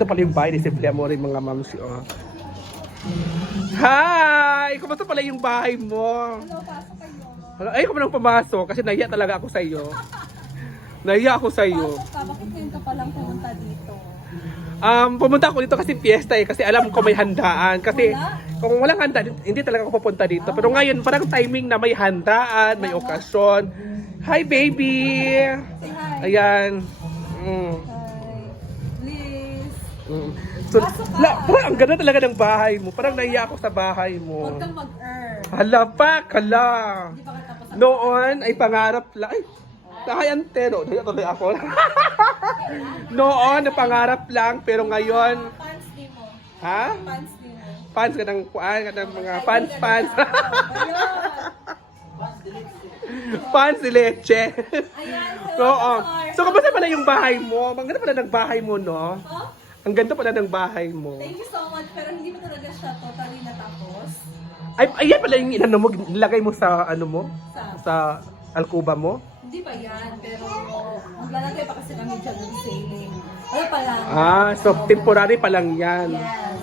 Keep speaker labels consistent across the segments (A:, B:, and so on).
A: Ito pala yung bahay ni Simple Amore, mga mamsi, oh. Hi! Kumusta pala yung bahay mo?
B: Hello, pasok kayo.
A: Hala, Ay, ko nang pumasok kasi nahiya talaga ako sa iyo. Nahiya ako sa iyo.
B: Pasok ka, bakit ngayon ka palang pumunta dito?
A: Um, pumunta ako dito kasi fiesta eh, kasi alam ko may handaan. Kasi
B: Wala?
A: kung walang handa, hindi talaga ako pupunta dito. Pero ngayon, parang timing na may handaan, may okasyon. Hi, baby!
B: Say hi.
A: Ayan. Mm. Mm. So,
B: Pasok ka.
A: la, parang ang ganda talaga ng bahay mo. Parang nahiya ako sa bahay mo.
B: Huwag kang mag-earn.
A: Hala pa, kala.
B: Tapos
A: Noon ay pangarap lang. Ay, nakayante. No, Nahiya tuloy ako. Noon na pangarap lang, pero ngayon,
B: Fans din mo.
A: ha?
B: Fans din mo.
A: Fans ka ng kuan, ka ng mga fans, fans. fans ni Leche.
B: Ayan.
A: Oo.
B: Hello,
A: So, kamusta pala yung bahay mo? Ang ganda pala ng bahay mo, no?
B: Oh,
A: Ang ganda pala ng bahay mo.
B: thank you so much. Pero hindi pa talaga siya totally natapos.
A: Ay, ayan pala yung inano mo, nilagay mo sa ano mo?
B: Sa,
A: Sa alkuba mo?
B: hindi pa yan. Pero maglalagay pa kasi kami dyan ng ceiling. Wala pa lang.
A: Ah, so temporary pa lang yan.
B: Yes.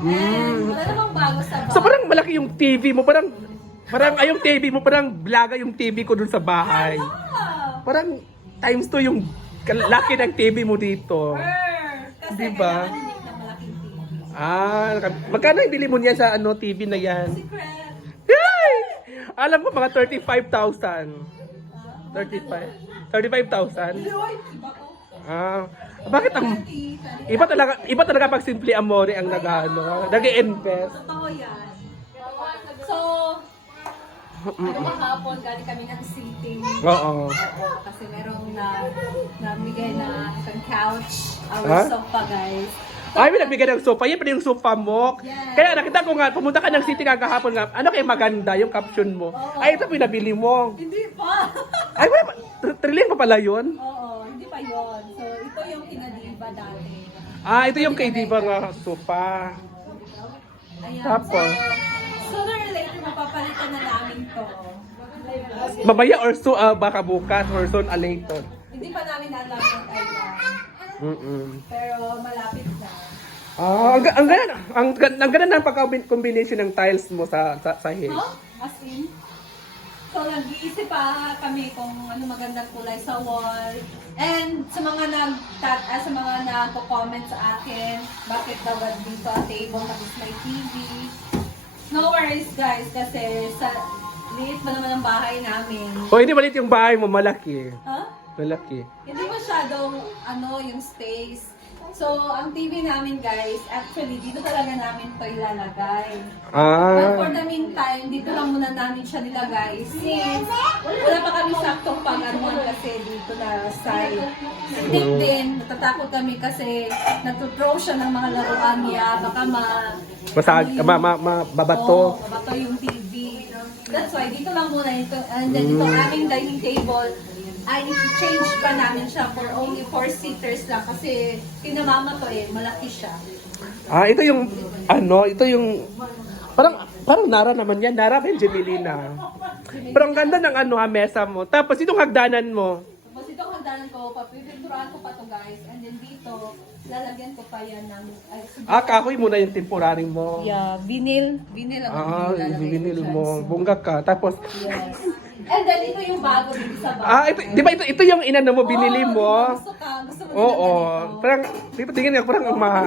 A: Mm.
B: And wala namang bago sa bahay.
A: So parang malaki yung TV mo, parang parang ay yung TV mo, parang blaga yung TV ko dun sa bahay.
B: Ah!
A: Parang times 2 yung laki ng TV mo dito.
B: Brr!
A: Di ba? Ah, magkano yung bili mo niyan sa ano TV na yan?
B: Secret!
A: Yay! Alam mo mga 35,000. 35 35,000.
B: Loy! Iba ko.
A: Ah, bakit ang
B: 30, 30.
A: iba talaga iba talaga pag simple amore ang nag-ano, nag-invest.
B: Totoo yan. So, ano kahapon, galing kami ng seating.
A: Oo.
B: Oo, kasi merong na namigay na isang couch. Our
A: Ha?
B: sofa, guys.
A: Ay, may nagbigay ng sofa. Yan pala yung sofa mo.
B: Yes.
A: Kaya nakita ko nga, pumunta ka ng city kagahapon nga. Ano kayo maganda yung caption mo?
B: Oo.
A: Ay, ito pinabili mo.
B: Hindi pa.
A: Ay, wala pa. tr- Trillion pa pala yun?
B: Oo, hindi pa yon. So, ito yung kinadiba dati.
A: Ah, ito yung kay Diva nga sofa.
B: Ayan.
A: Tapos?
B: So, mapapalitan na namin to.
A: Mamaya or so, ah, baka bukas or soon ah, later.
B: Hindi pa namin alam yung kailan.
A: Mm-mm.
B: Pero malapit na.
A: Ah, ang, ga- ang ganda, ang, ga- ang ganda ng pagka-combination ng tiles mo sa sa, sa hills.
B: Huh? As in? So, nag-iisip pa kami kung ano magandang kulay sa wall. And sa mga nag uh, sa mga nagko-comment sa akin, bakit daw dito ang table tapos may TV. No worries guys, kasi sa liit pa naman ang bahay namin.
A: O hindi malit yung bahay mo, malaki.
B: Huh?
A: Malaki.
B: Hindi masyadong ano yung space. So, ang TV namin guys, actually dito talaga namin to ilalagay. But
A: Ah.
B: for the meantime, dito lang muna namin siya nilagay. Since wala pa kami saktong pang-anuan kasi dito na side. Think din, natatakot kami kasi nagtuthrow siya ng mga laruan niya. Baka ma...
A: Masag, ma, ma, ma, babato.
B: Oo, babato yung TV. That's why, dito lang muna ito. And then ito aming dining table, ay change pa namin siya for only four seaters lang kasi kina mama to eh, malaki siya.
A: Ah, ito yung, ano, ito yung, parang, parang Nara naman yan. Nara Benjaminina. Pero ang ganda ng ano ha, mesa mo. Tapos itong hagdanan mo.
B: Tapos itong hagdanan ko, papipinturan ko pa to guys. And then dito, lalagyan ko pa yan ng... Ay, sige.
A: Ah, kahoy muna yung temporary mo.
B: Yeah, vinyl. Vinyl ang
A: Ah,
B: lalagay ko dyan.
A: mo. Bunga ka. Tapos,
B: Yes. And then ito yung bago dito sa bago.
A: ah, ito, di ba ito, ito yung inano mo, binili
B: Oo,
A: mo?
B: ba Gusto ka, gusto mo
A: Oo. Parang, di ba tingin nga, parang ang mahal.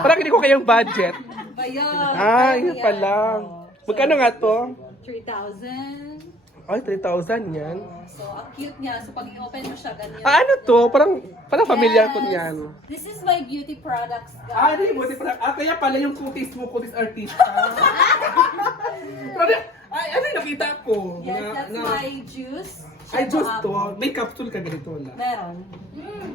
A: Parang hindi ko kayang budget.
B: Ba yun?
A: Ah, yun pala.
B: Oo.
A: Magkano nga to?
B: 3,000.
A: Ay, 3,000 yan.
B: So, ang cute niya. So, pag i-open mo siya, ganyan.
A: Ah, ano to? Parang, parang familiar ko niyan.
B: This is my beauty products, guys.
A: Ah, di mo, di pala. Ah, kaya pala yung kutis mo, kutis artista. Pero, di- ay, ano yung nakita ko?
B: Yes,
A: Na-
B: that's
A: na-
B: my juice.
A: Ay,
B: Shampoo
A: just to.
B: apple.
A: May capsule ka ganito wala.
B: Meron.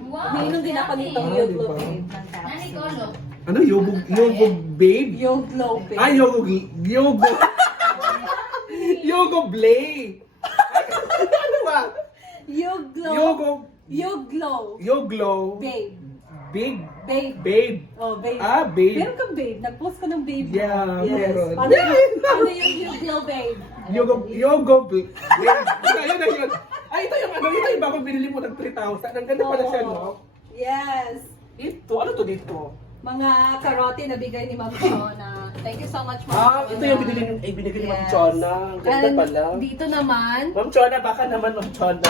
B: Umiinom din ako nitong
A: Ah,
B: Yoglo
A: diba?
B: Babe ng capsule.
A: Ano, yogo, yogo babe?
B: Yoglo Babe.
A: Ah, yogo, yogo. yogo blade. ano ba?
B: Yoglo.
A: Yogo,
B: Yoglo.
A: yoglo.
B: Babe.
A: Big,
B: Babe.
A: babe.
B: Oh, babe.
A: Ah, babe.
B: Meron kang babe. Nag-post ka ng babe. mo.
A: Yeah, meron.
B: Ano, yung, ano yung Yoglo Babe?
A: Yogo, yogo blade. Ayun na yun. Ay, ito yung ano, ito yung bagong binili mo ng 3,000. Ang ganda pala siya, no?
B: Yes.
A: It, dito. Ano to dito?
B: Mga karote na bigay ni Ma'am Chona. Thank you so much, Ma'am
A: Ah,
B: Chona.
A: ito yung binili ni, ay, binigay ni Ma'am
B: Yes.
A: Chona. Ang ganda
B: And
A: pala.
B: dito naman,
A: Ma'am Chona, baka naman Ma'am Chona.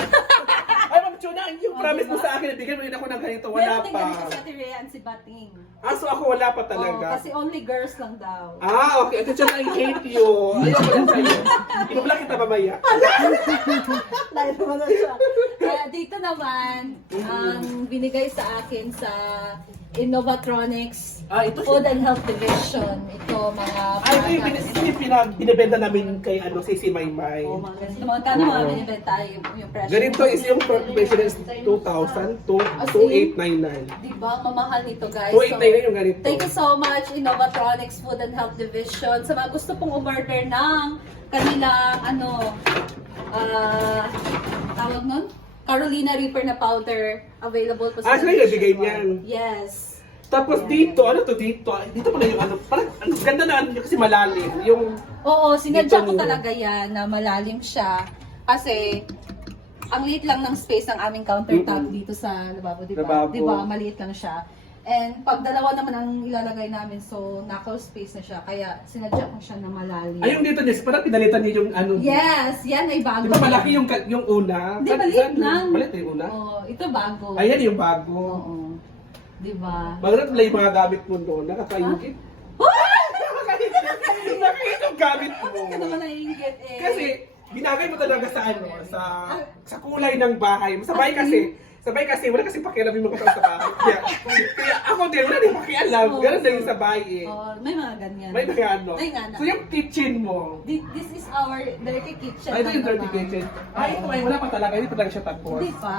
A: Yung promise mo sa akin, bigyan mo rin ako ng ganito. Wala
B: din
A: pa.
B: ganito sa Tirian si Bating.
A: Ah, so ako wala pa
B: Oo,
A: talaga.
B: kasi only girls lang daw.
A: Ah, okay. Ate Chona, I hate you. Ayoko lang sa'yo. Inubla kita mamaya.
B: Lahat naman na siya. Naman, ang binigay sa akin sa Innovatronics
A: Ah, ito
B: Food
A: siya.
B: and Health Division. Ito, mga
A: Ay, ito yung, bin- ito yung pinag, binibenta namin kay ano, si si Maymay.
B: Oh, mga ganito. Mga kano mga binibenta yung, yung presyo.
A: Ganito is yung presyo is 2,000 to
B: As in?
A: 2,899.
B: Diba? Mamahal nito, guys.
A: 2,899 yung ganito.
B: Thank you so much, Innovatronics Food and Health Division. Sa mga gusto pong umorder ng kanilang, ano, ah, tawag nun? Carolina Reaper na powder. Available po
A: Ah,
B: sa
A: sila yung nabigay
B: Division
A: niyan.
B: Yes.
A: Tapos dito, ano to dito? Ay, Dito pala yung ano, parang ang ganda na ano kasi malalim. Yung,
B: Oo, sinadya
A: Dito
B: ko talaga yan na malalim siya. Kasi, ang liit lang ng space ng aming countertop
A: Mm-mm.
B: dito sa lababo, di ba?
A: Lababo.
B: Di ba? Maliit lang siya. And pag dalawa naman ang ilalagay namin, so knuckle space na siya. Kaya sinadya ko siya na malalim.
A: ay yung dito niya, parang pinalitan niya yung ano.
B: Yes, yan ay bago.
A: Di ba malaki yung, yung una?
B: Hindi,
A: Saan-
B: maliit lang.
A: Maliit yung una?
B: Oh, ito bago.
A: Ayan yung bago.
B: Oo. Di ba?
A: Maganda pala yung mga gamit mo doon. Nakakaingit. Nakakaingit yung gamit mo.
B: Bakit ka naman naiingit eh?
A: Kasi, binagay mo talaga sa ano, sa sa kulay ng bahay. Sabay kasi, sabay kasi, wala kasi pakialam yung mga tao sa bahay. Kaya, kaya ako din, wala din pakialam.
B: Oo.
A: Ganun din yung sa bahay eh.
B: Oh, may mga ganyan.
A: May mga ano.
B: May nga na.
A: So yung kitchen mo,
B: Thi- This is our dirty kitchen.
A: ay ito yung
B: lang
A: dirty kitchen. Ay, ito ay wala pa talaga, hindi pa talaga siya tapos.
B: Hindi pa.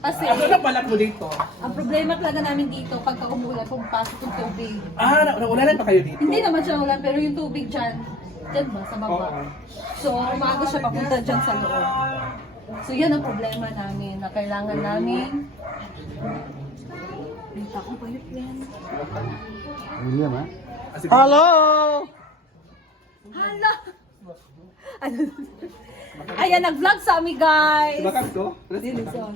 B: Kasi,
A: Ano na balat mo dito?
B: ang problema talaga namin dito, pagka umulan, pumapasok yung tubig.
A: Ah, na- naulanan pa kayo dito?
B: Hindi naman siya ulan, pero yung tubig dyan, dyan ba, sa baba.
A: Oo.
B: So, umaga siya papunta dyan sa loob. So, yan ang problema namin, na kailangan namin... Dito ako pa yan.
C: William, ha?
A: Hello!
B: Hala! Ano? Ayan, nag-vlog sa amin, guys!
A: Bakit to?
B: Dili sa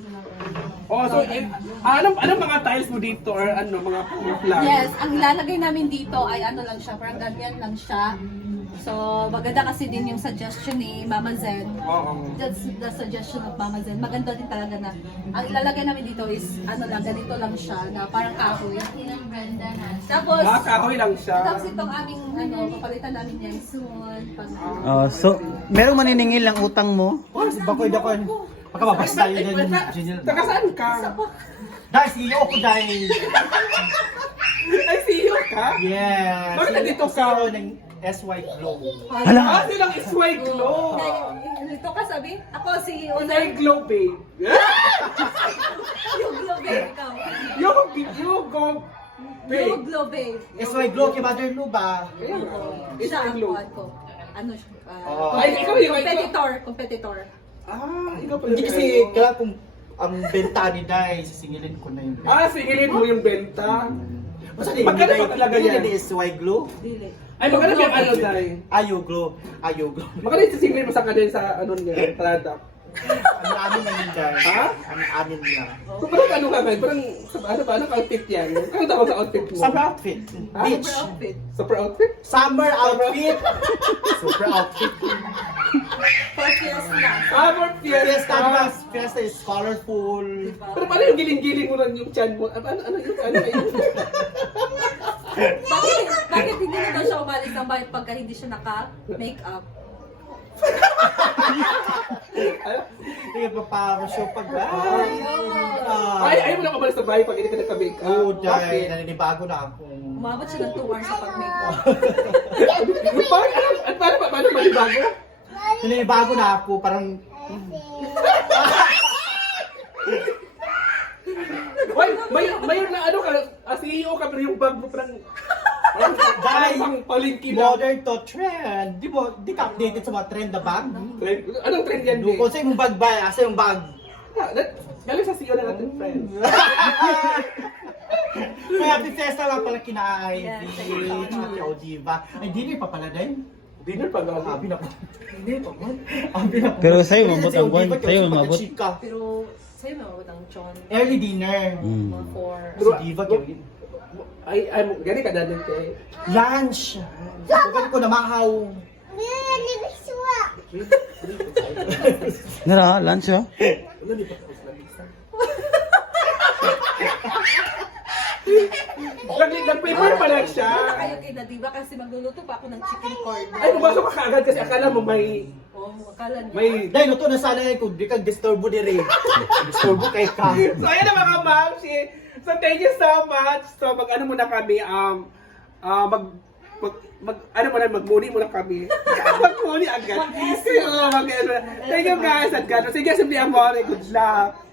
A: Oh, so, eh, anong, anong mga tiles mo dito or ano, mga plan?
B: Yes, ang ilalagay namin dito ay ano lang siya, parang ganyan lang siya. So, maganda kasi din yung suggestion ni Mama Zen.
A: Oo.
B: That's the suggestion of Mama Zen. Maganda din talaga na ang ilalagay namin dito is ano lang, ganito lang siya na parang kahoy. Tapos,
A: Ah, kahoy lang siya.
B: tapos itong aming ano, papalitan namin yan soon. Pag,
C: Oh, so, merong maniningil lang utang mo?
D: Bakoy dakoy. Baka mabasta yun yan.
A: Taga saan ka?
D: Dahil CEO ko dahil.
A: Ay, CEO ka?
D: Yes.
A: Bakit nandito ka?
D: CEO ng SY Glow.
C: Hala!
A: Ah, silang SY Glow.
B: Dito ka sabi? Ako si
A: SY
B: Owner.
A: Glow, babe.
B: Yung Globe, ikaw.
A: Yung, yung go,
B: Yung
A: babe.
B: Globe.
D: SY Glow kay Mother Lu ba?
A: Ayan.
B: Siya
A: SY
B: ang
A: Glow.
B: kuwan ko. Ano siya? ah,
D: Oo.
A: Ay, ikaw yung-
B: competitor. Competitor.
A: Ah, ikaw pala.
D: Hindi kasi kailangan kung ang benta ni Dai, sisingilin ko na yun.
A: Ah, singilin mo yung benta.
D: Basta di,
A: Magkano
D: hindi
A: ba talaga
D: hindi
A: yan?
D: ni SY Glow.
B: Dili.
A: Ay, magkano yung ano, Day?
D: Ayo Glow. Ayo Glow.
A: Magkano yung sisingilin mo sa kanila sa ano niya, product?
D: Ang amin na yun Dai.
A: Ha?
D: Ang amin niya.
A: So, parang ano ka ngayon? Parang, ano ba, anong outfit yan? Ano tawag sa outfit mo?
D: Summer outfit.
A: Ah,
D: Beach.
B: Super outfit.
A: Super outfit?
D: Summer outfit. Super outfit.
B: For fiesta.
A: Ah, for
D: Fiesta, ba? Fiesta is colorful.
A: Pero paano yung giling-giling mo lang yung chan mo? Ano, ano, yun? Ano yun?
B: Bakit, bakit hindi na daw siya umalis ng bahay pagka hindi siya naka-makeup?
A: Ano?
D: Hindi pa para show pag
A: Ay, ayaw mo na umalis sa bahay pag hindi ka nagka-make up.
D: Oo, dahil naninibago na ako.
B: Umabot siya ng 2 hours sa pag-makeup.
A: Bakit? Ano, ano, paano, paano malibago?
D: Naninibago na ako, parang
A: Why, may, may na ano ka, ah, CEO ka, pero yung bag mo parang, parang pang palingki na.
D: modern to trend. Di mo, di ka updated sa mga trend na bag?
A: Trend, anong trend yan,
D: Kung sa yung bag ba, asa yung bag?
A: Ah, that- Galing sa CEO na natin, friends.
D: May happy fiesta lang pala kina Ivy,
B: Yes, thank you.
D: tsaka kay Odiva. Ay, dinner pa pala din.
A: Dinner pa gabi.
D: Abi na po. Dinner pa man. Abi na po.
C: Pero sa'yo, mabot
D: si
C: ang buwan. Sa'yo, mabot.
B: Pero, sa'yo mabot ang chon.
D: Early dinner.
C: Mm.
B: Mga 4.
D: Si Diva, kay
A: Ay, ay, gani ka na din kay.
D: Lunch! Sabi ko na mahaw.
C: Nara, lunch oh.
A: Nag, nag-prepare pa lang siya.
B: Kayo kay Nadiba kasi magluluto pa ako ng chicken corner.
A: Ay, pumasok ka kaagad kasi akala mo may,
B: Oh, akala niyo.
A: may
D: Dahil no to na sana ko, di kang disturbo di rin. disturbo kay ka.
A: So, ayan na mga ma'am. Si- So, thank you so much. So, mag ano muna kami, um, ah, mag, mag, mag, ano muna, magmuni muna kami. magmuni agad. Oo, mag, Thank you guys. At God, sige, simple amore. Good luck.